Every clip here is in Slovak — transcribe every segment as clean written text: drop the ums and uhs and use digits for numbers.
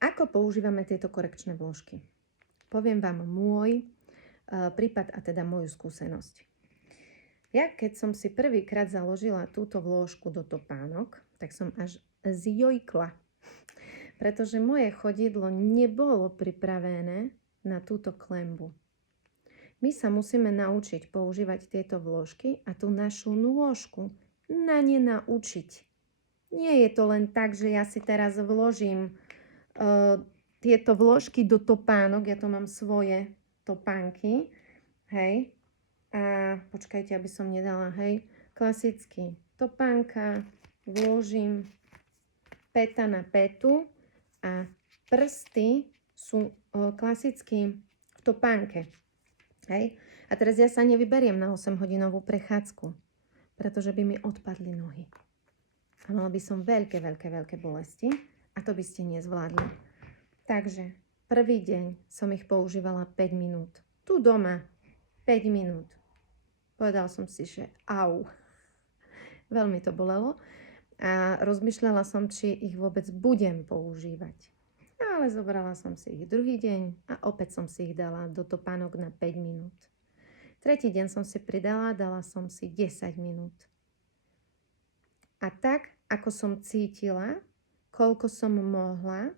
Ako používame tieto korekčné vložky? Poviem vám môj prípad a teda moju skúsenosť. Ja keď som si prvýkrát založila túto vložku do topánok, tak som až zjojkla, pretože moje chodidlo nebolo pripravené na túto klembu. My sa musíme naučiť používať tieto vložky a tú našu nôžku na ne naučiť. Nie je to len tak, že ja si teraz vložím tieto vložky do topánok, ja to mám svoje topánky, hej, a počkajte, aby som nedala, hej, klasicky topánka, vložím päta na pätu a prsty sú klasicky v topánke, hej. A teraz ja sa nevyberiem na 8-hodinovú prechádzku, pretože by mi odpadli nohy. A mala by som veľké bolesti a to by ste nezvládli. Takže prvý deň som ich používala 5 minút. Tu doma 5 minút. Povedala som si, že au. Veľmi to bolelo a rozmýšľala som, či ich vôbec budem používať. Ale zobrala som si ich druhý deň a opäť som si ich dala do topánok na 5 minút. Tretí deň som si pridala, dala som si 10 minút. A tak, ako som cítila, koľko som mohla,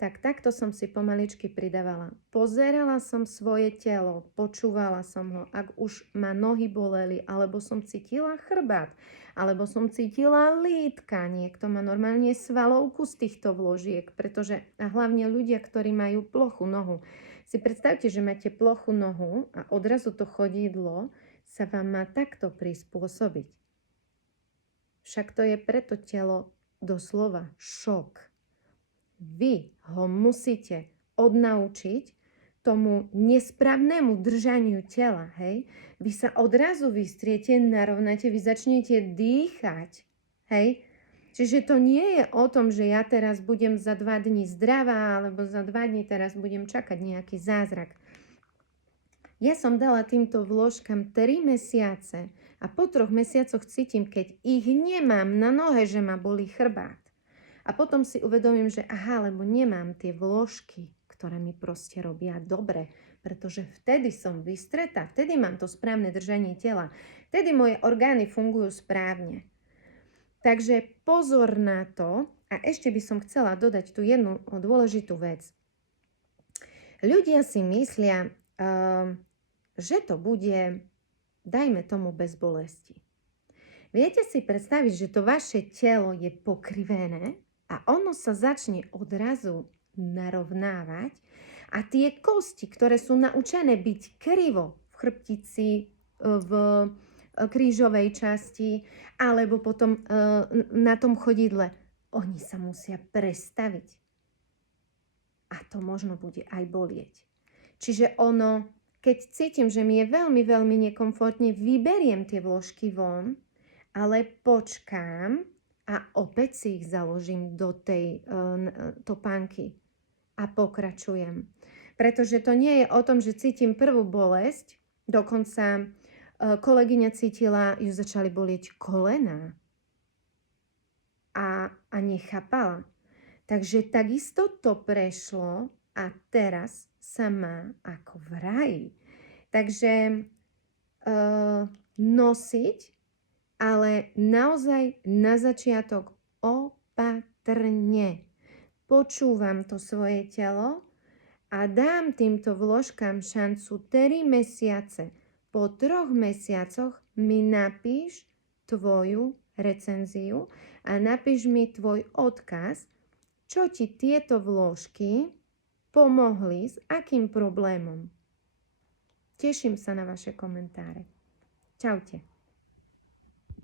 tak takto som si pomaličky pridávala. Pozerala som svoje telo, počúvala som ho, ak už ma nohy boleli, alebo som cítila chrbát, alebo som cítila lítka. Niekto má normálne svalovku z týchto vložiek, pretože a hlavne ľudia, ktorí majú plochú nohu. Si predstavte, že máte plochú nohu a odrazu to chodidlo sa vám má takto prispôsobiť. Však to je preto telo doslova šok. Vy ho musíte odnaučiť tomu nesprávnemu držaniu tela, hej? Vy sa odrazu vystriete, narovnáte, vy začnete dýchať, hej? Čiže to nie je o tom, že ja teraz budem za 2 dní zdravá, alebo za 2 dní teraz budem čakať nejaký zázrak. Ja som dala týmto vložkám 3 mesiace a po 3 mesiacoch cítim, keď ich nemám na nohe, že ma bolí chrbát. A potom si uvedomím, že aha, lebo nemám tie vložky, ktoré mi proste robia dobre, pretože vtedy som vystretá, vtedy mám to správne držanie tela, vtedy moje orgány fungujú správne. Takže pozor na to a ešte by som chcela dodať tu jednu dôležitú vec. Ľudia si myslia, že to bude, dajme tomu, bez bolesti. Viete si predstaviť, že to vaše telo je pokrivené a ono sa začne odrazu narovnávať a tie kosti, ktoré sú naučené byť krivo v chrbtici, v krížovej časti alebo potom na tom chodidle, oni sa musia prestaviť. A to možno bude aj bolieť. Čiže ono, keď cítim, že mi je veľmi nekomfortne, vyberiem tie vložky von, ale počkám a opäť si ich založím do tej topánky a pokračujem. Pretože to nie je o tom, že cítim prvú bolesť, dokonca kolegyňa cítila, ju začali bolieť kolená a nechápala. Takže takisto to prešlo a teraz sa má ako v raji. Takže nosiť, ale naozaj na začiatok opatrne. Počúvam to svoje telo a dám týmto vložkám šancu 3 mesiace. Po 3 mesiacoch mi napíš tvoju recenziu a napíš mi tvoj odkaz, čo ti tieto vložky pomohli, s akým problémom. Teším sa na vaše komentáre. Čaute.